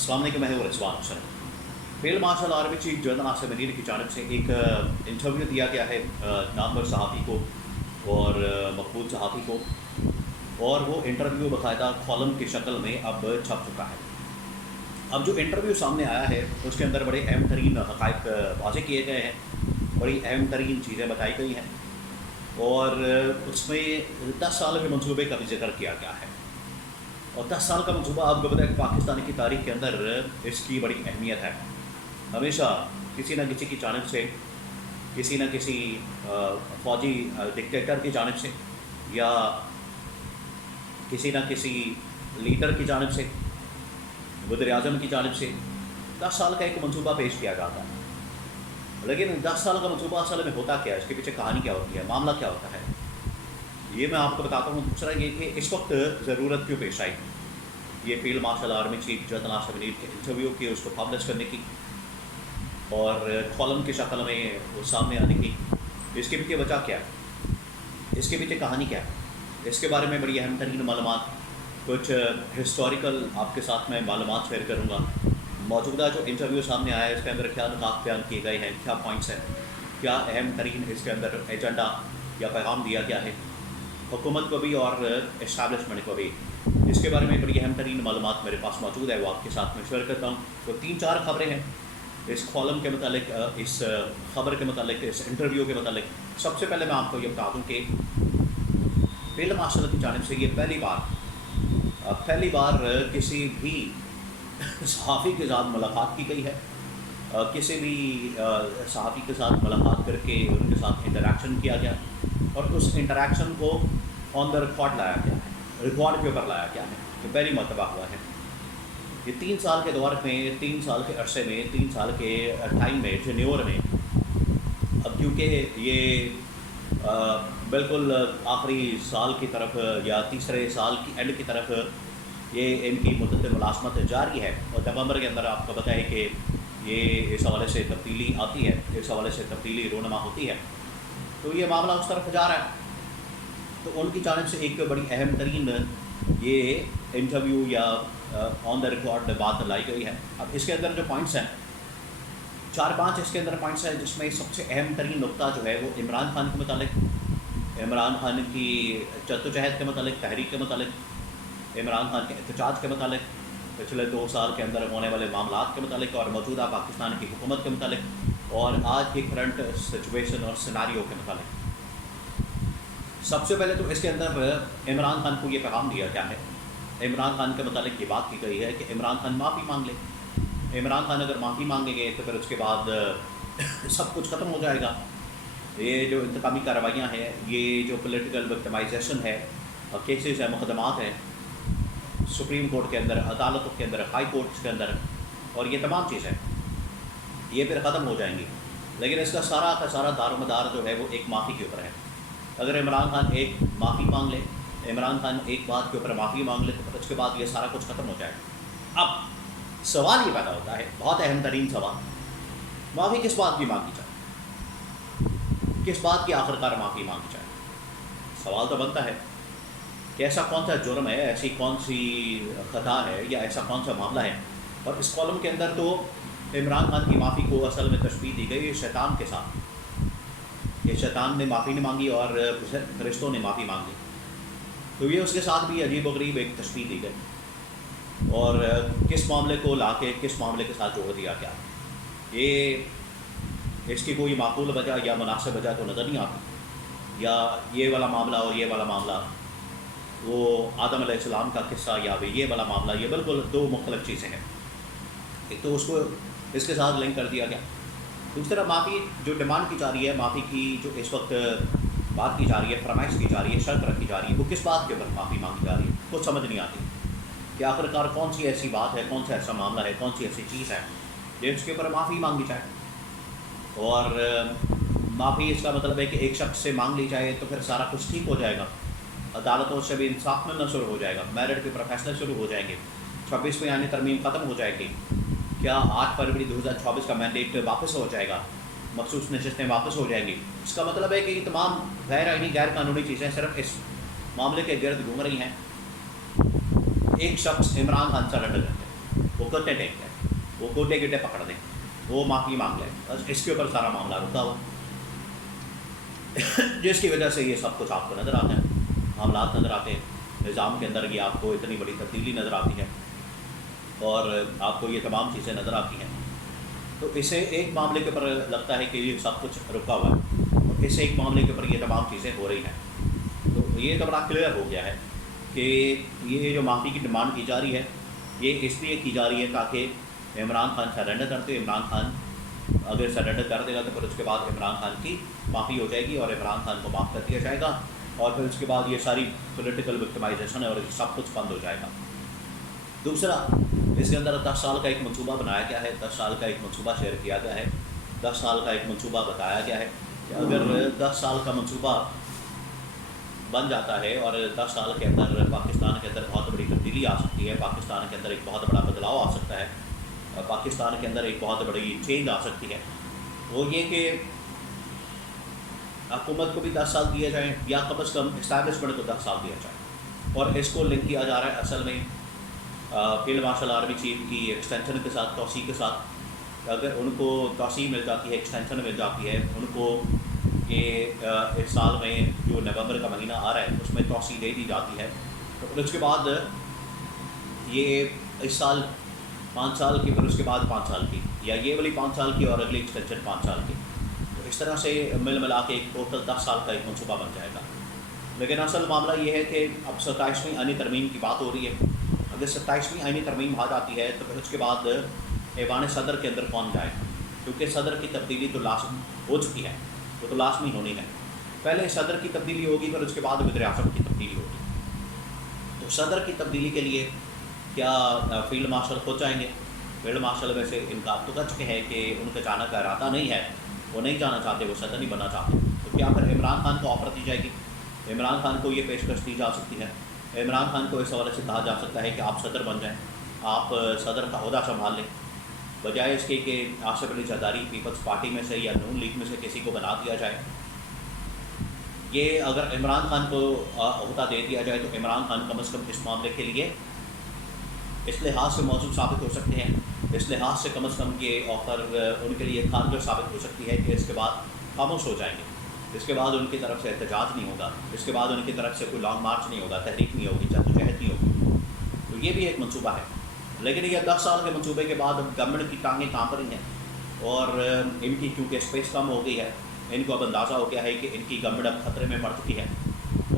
अस्सलाम वालेकुम, मैं हूं Rizwan Hussain. Field marshal army chief general Asif Munir की जानिब से एक इंटरव्यू दिया गया है नामवर सहाफ़ी को और मकबूल सहाफ़ी को, और वो इंटरव्यू बाकायदा कॉलम की शक्ल में अब छप चुका है। अब जो इंटरव्यू सामने आया है उसके अंदर बड़े अहम तरीन हक़ाइक़ वाज़े किए गए हैं, बड़ी अहम तरीन चीज़ें बताई गई हैं, और उसमें 10 साल के मंसूबे का भी जिक्र किया गया है। और 10 साल का मंसूबा आपको पता है कि पाकिस्तान की तारीख़ के अंदर इसकी बड़ी अहमियत है। हमेशा किसी न किसी की जानिब से, किसी न किसी फ़ौजी डिक्टेटर की जानिब से या किसी न किसी लीडर की जानिब से, वज़ीर-ए-आज़म की जानिब से 10 साल का एक मंसूबा पेश किया जाता है। लेकिन 10 साल का मंसूबा असल में होता क्या है, इसके पीछे कहानी क्या होती है, मामला क्या होता है, ये मैं आपको बताता हूँ। दूसरा ये कि इस वक्त ज़रूरत क्यों पेश आई ये field marshal army chief general Asif Munir के इंटरव्यू की, उसको पब्लिश करने की और कॉलम की शक्ल में वो सामने आने की। इसके पीछे वजह क्या है, इसके पीछे कहानी क्या है, इसके बारे में बड़ी अहम तरीन मालूमात, कुछ हिस्टोरिकल आपके साथ मैं मालूमात शेयर करूँगा। मौजूदा जो इंटरव्यू सामने आया है इसके अंदर क्या निकात बयान किए गए हैं, क्या पॉइंट्स हैं, क्या अहम तरीन इसके अंदर एजेंडा या पैगाम दिया गया है हुकूमत को भी और इस्टेब्लिशमेंट को भी। इसके बारे में बड़ी अहम तरीन मालूमात मेरे पास मौजूद है, वो आपके साथ में शेयर करता हूँ। तो 3-4 खबरें हैं इस कॉलम के मतलब, इस खबर के मतलब, इस इंटरव्यू के मतलब। सबसे पहले मैं आपको ये बता दूँ कि फील्ड मार्शल की जानिब से ये पहली बार किसी भी सहाफ़ी के साथ मुलाकात की गई है, किसी भी सहाफ़ी के साथ मुलाकात करके उनके साथ इंटरेक्शन किया गया और उस इंटरेक्शन को ऑन द रिकॉर्ड लाया गया है, रिकॉर्ड के ऊपर लाया गया है। ये पहली मरतबा हुआ है। ये 3 साल के दौर में, 3 साल के अरसे में, 3 साल के टाइम में, टेन्योर में, अब क्योंकि ये बिल्कुल आखिरी साल की तरफ या तीसरे साल की एंड की तरफ ये इनकी मुद्दत मुलाज़मत जारी है और नवंबर के अंदर आपको पता है कि ये इस हवाले से तब्दीली आती है, इस हवाले से तब्दीली रोनमा होती है, तो ये मामला उस तरफ जा रहा है। तो उनकी जानिब से एक बड़ी अहम तरीन ये इंटरव्यू या ऑन द रिकॉर्ड बात लाई गई है। अब इसके अंदर जो पॉइंट्स हैं 4-5 इसके अंदर पॉइंट्स हैं, जिसमें सबसे अहम तरीन नुकता जो है वो इमरान खान के मतलब, इमरान खान की जद्दोजहद के मतलब, तहरीक के मतलब, इमरान खान के एहतजाज के मतलब, पिछले 2 साल के अंदर होने वाले मामलात के मतलब और मौजूदा पाकिस्तान की हुकूमत के मतलब और आज की करंट सिचुएशन और सिनारियो के मतलब। सबसे पहले तो इसके अंदर इमरान खान को ये पैगाम दिया गया है, इमरान खान के मतलब ये बात की गई है कि इमरान खान माफ़ी मांग ले। इमरान खान अगर माफ़ी मांगेंगे तो फिर उसके बाद सब कुछ ख़त्म हो जाएगा। ये जो इंतकामी कार्रवाइयाँ हैं, ये जो पॉलिटिकल विक्टिमाइजेशन है, केसेस है, मुकदमात हैं सुप्रीम कोर्ट के अंदर, अदालतों के अंदर, हाई कोर्ट्स के अंदर, और ये तमाम चीज़ें ये फिर ख़त्म हो जाएंगी। लेकिन इसका सारा का सारा दारोमदार जो है वो एक माफ़ी के ऊपर है। अगर इमरान खान एक माफ़ी मांग ले, इमरान खान एक बात के ऊपर माफ़ी मांग ले, तो फिर उसके बाद ये सारा कुछ ख़त्म हो जाएगा। अब सवाल ये पैदा होता है, बहुत अहम तरीन सवाल, माफ़ी किस बात की मांगी जाए, किस बात की आखिरकार माफ़ी मांगी जाए। सवाल तो बनता है कि ऐसा कौन सा जुर्म है, ऐसी कौन सी ख़ता है या ऐसा कौन सा मामला है। और इस कॉलम के अंदर तो इमरान खान की माफ़ी को असल में तशबीह दी गई शैतान के साथ, ये शैतान ने माफ़ी नहीं मांगी और फरिश्तों ने माफ़ी मांगी, तो ये उसके साथ भी अजीब व गरीब एक तशबीह दी गई और किस मामले को ला के किस मामले के साथ जोड़ दिया गया, ये इसकी कोई माकूल वजह या मुनासिब वजह तो नज़र नहीं आती। या ये वाला मामला और ये वाला मामला, वो आदम अलैहिस्सलाम का किस्सा या ये वाला मामला, ये बिल्कुल 2 मुख्तलिफ चीज़ें हैं। एक तो उसको इसके साथ लिंक कर दिया गया, दूसरा माफ़ी जो डिमांड की जा रही है, माफ़ी की जो इस वक्त बात की जा रही है, फरमाइश की जा रही है, शर्त रखी जा रही है, वो किस बात के ऊपर माफ़ी मांगी जा रही है, कुछ समझ नहीं आती कि आखिरकार कौन सी ऐसी बात है, कौन सा ऐसा मामला है, कौन सी ऐसी चीज़ है जिसके ऊपर माफ़ी मांगी जाए। और माफ़ी इसका मतलब है कि एक शख्स से मांग ली जाए तो फिर सारा कुछ ठीक हो जाएगा, अदालतों से भी इंसाफ मिलना शुरू हो जाएगा, मेरिट के प्रोफेशनल शुरू हो जाएंगे, 26 में आने तरमीम ख़त्म हो जाएगी, क्या 8 फरवरी 2024 का मैंडेट वापस हो जाएगा, मखसूस नशस्तें वापस हो जाएंगी। इसका मतलब है कि ये तमाम गैर आइनी गैर कानूनी चीज़ें सिर्फ इस मामले के गिर्द घूम रही हैं। एक शख्स इमरान खान सरेंडर करते हैं, وہ کتے ٹیک لیں, وہ گوٹے گٹے پکڑ دیں, وہ معافی مانگ لیں, بس اس کے اوپر سارا معاملہ رکا ہوا, جس کی وجہ سے یہ سب کچھ آپ کو نظر آتا ہے, معاملات نظر آتے ہیں, نظام کے اندر یہ آپ کو اتنی بڑی تبدیلی نظر آتی ہے اور آپ کو یہ تمام چیزیں نظر آتی ہیں. تو اسے ایک معاملے کے اوپر لگتا ہے کہ یہ سب کچھ رکا ہوا ہے, اور اس ایک معاملے کے اوپر یہ تمام چیزیں ہو رہی ہیں. تو یہ تو بڑا کلیئر ہو گیا ہے کہ یہ جو معافی کی ڈیمانڈ کی جا رہی ہے یہ اس لیے کی جا رہی ہے تاکہ عمران خان سرنڈر کرتے, عمران خان اگر سرنڈر کر دے گا تو پھر اس کے بعد عمران خان کی معافی ہو جائے گی اور عمران خان کو معاف کر دیا جائے گا, اور پھر اس کے بعد یہ ساری پولیٹیکل وکٹمائزیشن ہے اور سب کچھ بند ہو جائے گا. دوسرا, اس کے اندر 10 سال کا ایک منصوبہ بنایا گیا ہے, 10 سال کا ایک منصوبہ شیئر کیا گیا ہے, 10 سال کا ایک منصوبہ بتایا گیا ہے کہ اگر 10 سال کا منصوبہ بن جاتا ہے اور 10 سال کے اندر پاکستان کے اندر بہت بڑی تبدیلی آ سکتی ہے, پاکستان کے اندر ایک بہت بڑا بدلاؤ آ سکتا ہے, اور پاکستان کے اندر ایک بہت بڑی چینج آ سکتی ہے. وہ یہ کہ حکومت کو بھی 10 سال دیے جائیں یا کم از کم اسٹیبلشمنٹ کو 10 سال دیا جائے, اور اس کو لنک کیا جا رہا ہے اصل میں فیلڈ مارشل آرمی چیف کی ایکسٹینشن کے ساتھ, توسیع کے ساتھ. اگر ان کو توسیع مل جاتی ہے, ایکسٹینشن مل جاتی ہے ان کو, کہ اس سال میں جو نومبر کا مہینہ آ رہا ہے اس میں توسیع دے دی جاتی ہے, تو پھر اس کے بعد یہ اس سال 5 سال کی, پھر اس کے بعد 5 سال کی, یا یہ والی 5 سال کی اور اگلی ایکسٹینشن 5 سال کی, تو اس طرح سے مل ملا کے ایک ٹوٹل 10 سال کا ایک منصوبہ بن جائے گا. لیکن اصل معاملہ یہ ہے کہ اب 27ویں آئینی ترمیم کی بات ہو رہی ہے. اگر 27ویں آئینی ترمیم آ جاتی ہے تو پھر اس کے بعد ایوان صدر کے اندر کون جائے گا, کیونکہ صدر کی تبدیلی تو لازم ہو چکی ہے, وہ تو لازمی ہونی ہے. پہلے صدر کی تبدیلی ہوگی, پھر اس کے بعد وزیر اعظم کی تبدیلی ہوگی. تو صدر کی تبدیلی کے لیے کیا فیلڈ مارشل خود جائیں گے؟ فیلڈ مارشل ویسے انکار تو کر چکے ہیں کہ ان کا جانا کا ارادہ نہیں ہے, وہ نہیں جانا چاہتے, وہ صدر نہیں بننا چاہتے. تو کیا پھر عمران خان کو آفر دی جائے گی؟ عمران خان کو یہ پیشکش دی جا سکتی ہے, عمران خان کو اس حوالے سے کہا جا سکتا ہے کہ آپ صدر بن جائیں, آپ صدر کا عہدہ سنبھال لیں, بجائے اس کے کہ آصف علی زرداری پیپلز پارٹی میں سے یا نون لیگ میں سے کسی کو بنا دیا جائے. یہ اگر عمران خان کو عہدہ دے دیا جائے تو عمران خان کم از کم اس معاملے کے لیے اس لحاظ سے موضوع ثابت ہو سکتے ہیں, اس لحاظ سے کم از کم یہ آفر ان کے لیے کارگر ثابت ہو سکتی ہے کہ اس کے بعد خاموش ہو جائیں گے, اس کے بعد ان کی طرف سے احتجاج نہیں ہوگا, اس کے بعد ان کی طرف سے کوئی لانگ مارچ نہیں ہوگا, تحریک نہیں ہوگی, جدوجہد نہیں ہوگی. تو یہ بھی ایک منصوبہ ہے. لیکن یہ 10 سال کے منصوبے کے بعد گورنمنٹ کی ٹانگیں کانپ رہی ہیں, اور ان کی کیونکہ اسپیس کم ہو گئی ہے, ان کو اب اندازہ ہو گیا ہے کہ ان کی گورنمنٹ اب خطرے میں پڑ چکی ہے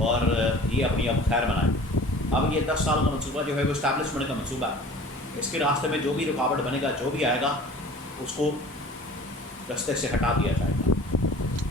اور یہ اپنی اب خیر منائیں. اب یہ 10 سال کا منصوبہ جو ہے وہ اسٹیبلشمنٹ کا منصوبہ ہے. اس کے راستے میں جو بھی رکاوٹ بنے گا, جو بھی آئے گا, اس کو رستے سے ہٹا دیا جائے گا.